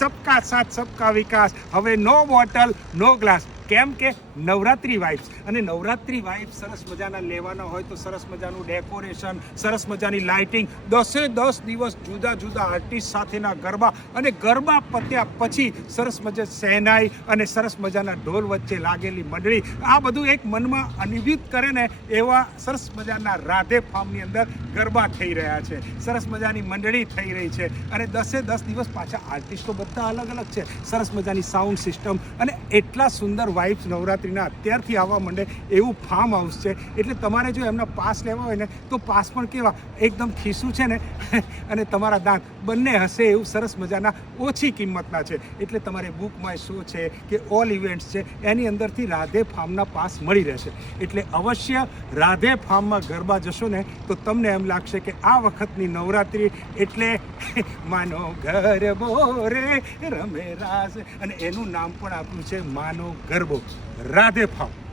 સબકા સાથ સબકા વિકાસ. હવે નો બોટલ નો ગ્લાસ. કેમ કે નવરાત્રી વાઇબ્સ, અને નવરાત્રી વાઇબ્સ સરસ મજાના લેવાના હોય તો સરસ મજાનું ડેકોરેશન, સરસ મજાની લાઇટિંગ, 10 દિવસ જુદા જુદા આર્ટિસ્ટ સાથેના ગરબા, અને ગરબા પત્યા પછી સરસ મજા શહેનાઈ અને સરસ મજાના ઢોલ વચ્ચે લાગેલી મંડળી, આ બધું એક મનમાં અનુભૂત કરે ને એવા સરસ મજાના રાધે ફાર્મની અંદર ગરબા થઈ રહ્યા છે. સરસ મજાની મંડળી થઈ રહી છે, અને 10 દિવસ પાછા આર્ટિસ્ટો બધા અલગ અલગ છે. સરસ મજાની સાઉન્ડ સિસ્ટમ અને એટલા સુંદર વાઇબ્સ નવરાત્રિના અત્યારથી આવવા માંડે એવું ફાર્મ હાઉસ છે. એટલે તમારે જો એમના પાસ લેવા હોય ને તો પાસ પણ કેવા એકદમ ખીસું છે ને અને તમારા દાંત બંને હશે એવું સરસ મજાના ઓછી કિંમતના છે. એટલે તમારે બુક માય શો છે કે ઓલ ઇવેન્ટ્સ છે એની અંદરથી રાધે ફાર્મના પાસ મળી રહેશે. એટલે અવશ્ય રાધે ફાર્મમાં ગરબા જશો ને તો તમને એમ લાગશે કે આ વખતની નવરાત્રિ એટલે માનો ગરબો રે રમે રાસ, અને એનું નામ પણ આપ્યું છે માનો ગરબો, રાધે ફાર્મ.